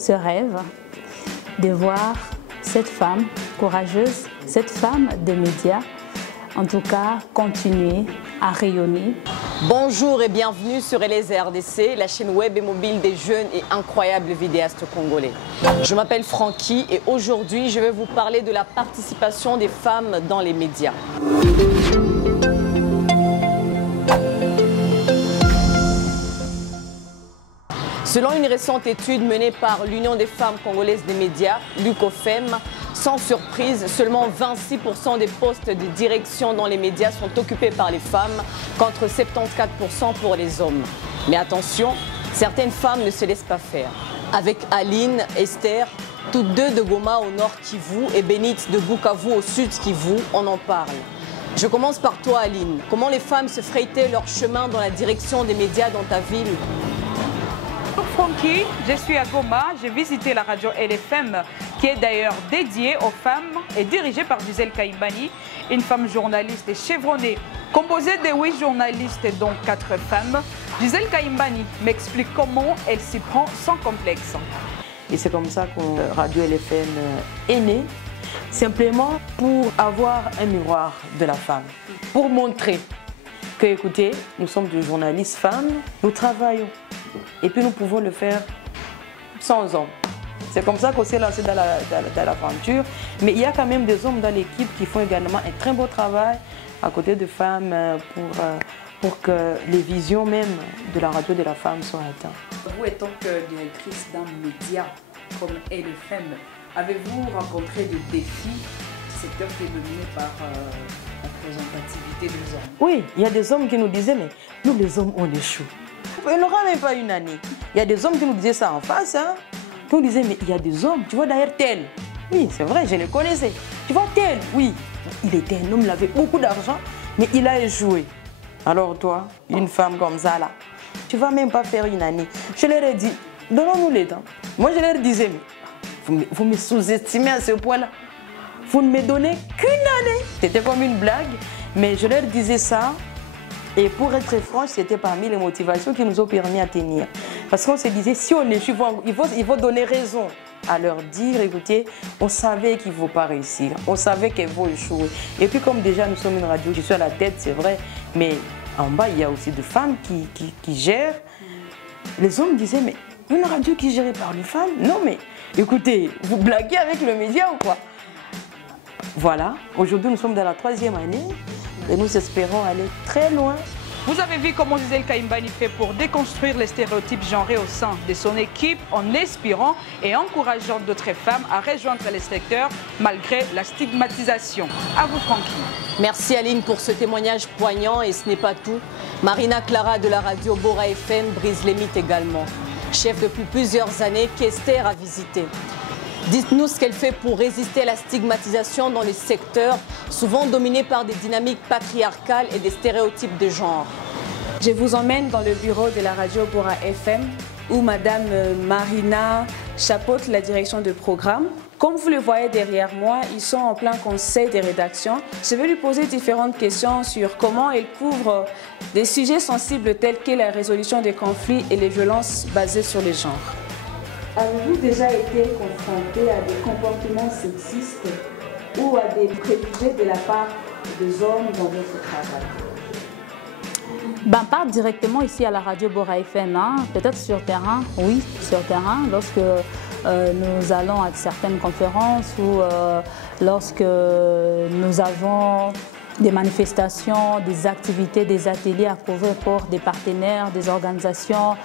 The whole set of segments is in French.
Ce rêve de voir cette femme courageuse, cette femme des médias, en tout cas continuer à rayonner. Bonjour et bienvenue sur LS RDC, la chaîne web et mobile des jeunes et incroyables vidéastes congolais. Je m'appelle Francky et aujourd'hui je vais vous parler de la participation des femmes dans les médias. Selon une récente étude menée par l'Union des femmes congolaises des médias, l'UCOFEM, sans surprise, seulement 26% des postes de direction dans les médias sont occupés par les femmes, contre 74% pour les hommes. Mais attention, certaines femmes ne se laissent pas faire. Avec Aline, Esther, toutes deux de Goma au nord Kivu et Bénite de Bukavu au sud Kivu, on en parle. Je commence par toi Aline. Comment les femmes se frayetaient leur chemin dans la direction des médias dans ta ville ? Bonjour Francky, je suis à Goma, j'ai visité la radio LFM qui est d'ailleurs dédiée aux femmes et dirigée par Gisèle Kaimbani, une femme journaliste et chevronnée. Composée de 8 journalistes et donc 4 femmes, Gisèle Kaimbani m'explique comment elle s'y prend sans complexe. Et c'est comme ça que Radio LFM est née, simplement pour avoir un miroir de la femme, pour montrer que, écoutez, nous sommes des journalistes femmes, nous travaillons. Et puis nous pouvons le faire sans hommes. C'est comme ça qu'on s'est lancé dans l'aventure. Mais il y a quand même des hommes dans l'équipe qui font également un très beau travail à côté de femmes pour que les visions même de la radio de la femme soient atteintes. Vous étant que directrice d'un média comme LFM, avez-vous rencontré des défis du secteur qui est dominé par la représentativité des hommes? Oui, il y a des hommes qui nous disaient, mais nous les hommes on échoue. Il n'aura même pas une année. Il y a des hommes qui nous disaient ça en face. Hein. Qui nous disaient, mais il y a des hommes, tu vois d'ailleurs tel. Oui, c'est vrai, je les connaissais. Tu vois tel, oui. Il était un homme, il avait beaucoup d'argent, mais il a échoué. Alors toi, une femme comme ça là, tu ne vas même pas faire une année. Je leur ai dit, donnons-nous les temps. Moi je leur disais, mais vous me sous-estimez à ce point-là. Vous ne me donnez qu'une année. C'était comme une blague, mais je leur disais ça. Et pour être franche, c'était parmi les motivations qui nous ont permis à tenir. Parce qu'on se disait, si on échoue, il faut donner raison à leur dire, écoutez, on savait qu'ils ne vont pas réussir, on savait qu'elles vont échouer. Et puis comme déjà nous sommes une radio, je suis à la tête, c'est vrai, mais en bas, il y a aussi des femmes qui gèrent. Les hommes disaient, mais une radio qui est gérée par les femmes? Non, mais écoutez, vous blaguez avec le média ou quoi? Voilà, aujourd'hui nous sommes dans la 3e année. Et nous espérons aller très loin. Vous avez vu comment Gisèle Kaimbani fait pour déconstruire les stéréotypes genrés au sein de son équipe en inspirant et encourageant d'autres femmes à rejoindre les secteurs malgré la stigmatisation. À vous Francky. Merci Aline pour ce témoignage poignant et ce n'est pas tout. Marina Clara de la radio Bora FM brise les mythes également. Chef depuis plusieurs années qu'Esther a visité. Dites-nous ce qu'elle fait pour résister à la stigmatisation dans les secteurs souvent dominés par des dynamiques patriarcales et des stéréotypes de genre. Je vous emmène dans le bureau de la radio Bora FM où Madame Marina chapeaute la direction de programme. Comme vous le voyez derrière moi, ils sont en plein conseil de rédaction. Je vais lui poser différentes questions sur comment elle couvre des sujets sensibles tels que la résolution des conflits et les violences basées sur les genres. Avez-vous déjà été confronté à des comportements sexistes ou à des préjugés de la part des hommes dans votre travail? Pas directement ici à la radio Bora FM, hein. Peut-être sur terrain, oui, sur terrain, lorsque nous allons à certaines conférences ou lorsque nous avons des manifestations, des activités, des ateliers à couvrir pour des partenaires, des organisations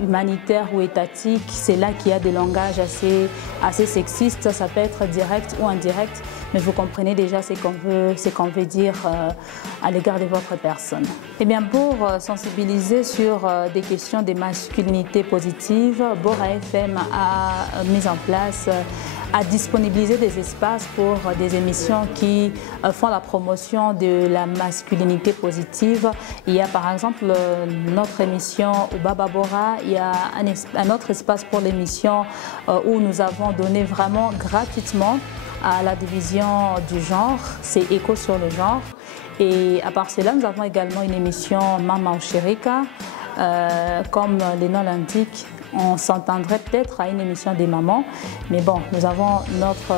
humanitaires ou étatiques. C'est là qu'il y a des langages assez sexistes. Ça peut être direct ou indirect, mais vous comprenez déjà ce qu'on veut dire à l'égard de votre personne. Eh bien, pour sensibiliser sur des questions de masculinité positive, Bora FM a mis en place à disponibiliser des espaces pour des émissions qui font la promotion de la masculinité positive. Il y a par exemple notre émission Baba Bora, il y a un autre espace pour l'émission où nous avons donné vraiment gratuitement à la division du genre, c'est Écho sur le genre. Et à part cela, nous avons également une émission Mama Oshirika, comme les noms l'indiquent, on s'entendrait peut-être à une émission des mamans. Mais bon, nous avons notre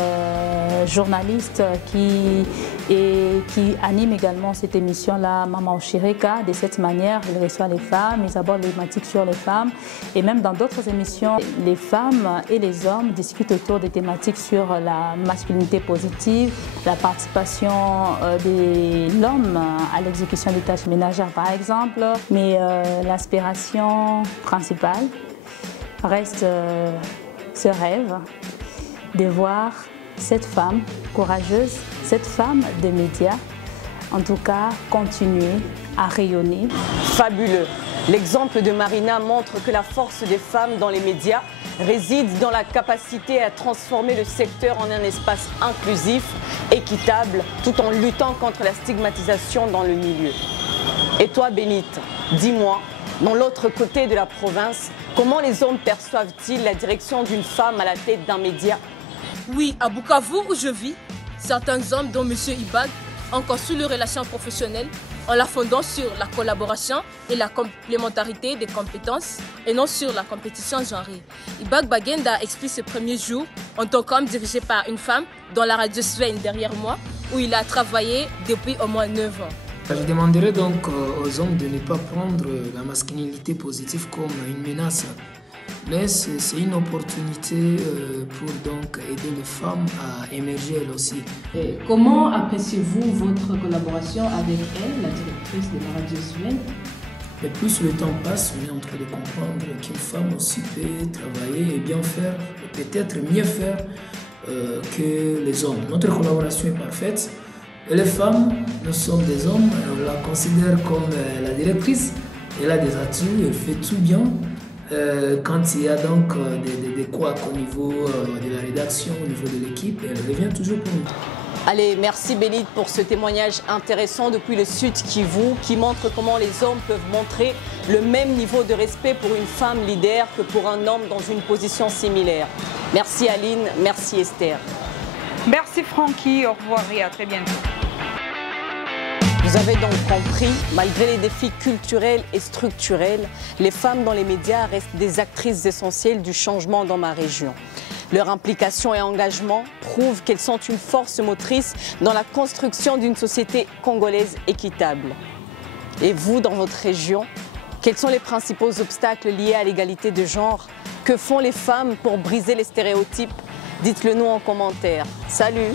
journaliste qui anime également cette émission-là, Maman Chireka. De cette manière, il reçoit les femmes, ils abordent les thématiques sur les femmes. Et même dans d'autres émissions, les femmes et les hommes discutent autour des thématiques sur la masculinité positive, la participation de l'homme à l'exécution des tâches ménagères par exemple. Mais l'aspiration principale reste ce rêve de voir cette femme courageuse, cette femme des médias, en tout cas continuer à rayonner. Fabuleux. L'exemple de Marina montre que la force des femmes dans les médias réside dans la capacité à transformer le secteur en un espace inclusif, équitable, tout en luttant contre la stigmatisation dans le milieu. Et toi, Bénite, dis-moi, dans l'autre côté de la province, comment les hommes perçoivent-ils la direction d'une femme à la tête d'un média? Oui, à Bukavu, où je vis, certains hommes, dont M. Ibag, ont construit leurs relations professionnelles en la fondant sur la collaboration et la complémentarité des compétences et non sur la compétition genrée. Ibag Bagenda explique ses premiers jours en tant qu'homme dirigé par une femme dans la radio Svein derrière moi, où il a travaillé depuis au moins 9 ans. Je demanderais donc aux hommes de ne pas prendre la masculinité positive comme une menace, mais c'est une opportunité pour donc aider les femmes à émerger elles aussi. Et comment appréciez-vous votre collaboration avec elle, la directrice de la radio Svein? Mais plus le temps passe, on est en train de comprendre qu'une femme aussi peut travailler et bien faire, et peut-être mieux faire que les hommes. Notre collaboration est parfaite. Et les femmes, nous sommes des hommes, on la considère comme la directrice. Elle a des atouts, elle fait tout bien. Quand il y a donc des couacs au niveau de la rédaction, au niveau de l'équipe, elle revient toujours pour nous. Allez, merci Bénite pour ce témoignage intéressant depuis le Sud Kivu qui montre comment les hommes peuvent montrer le même niveau de respect pour une femme leader que pour un homme dans une position similaire. Merci Aline, merci Esther. Merci Francky, au revoir et à très bientôt. Vous avez donc compris, malgré les défis culturels et structurels, les femmes dans les médias restent des actrices essentielles du changement dans ma région. Leur implication et engagement prouvent qu'elles sont une force motrice dans la construction d'une société congolaise équitable. Et vous, dans votre région, quels sont les principaux obstacles liés à l'égalité de genre? Que font les femmes pour briser les stéréotypes? Dites-le nous en commentaire. Salut!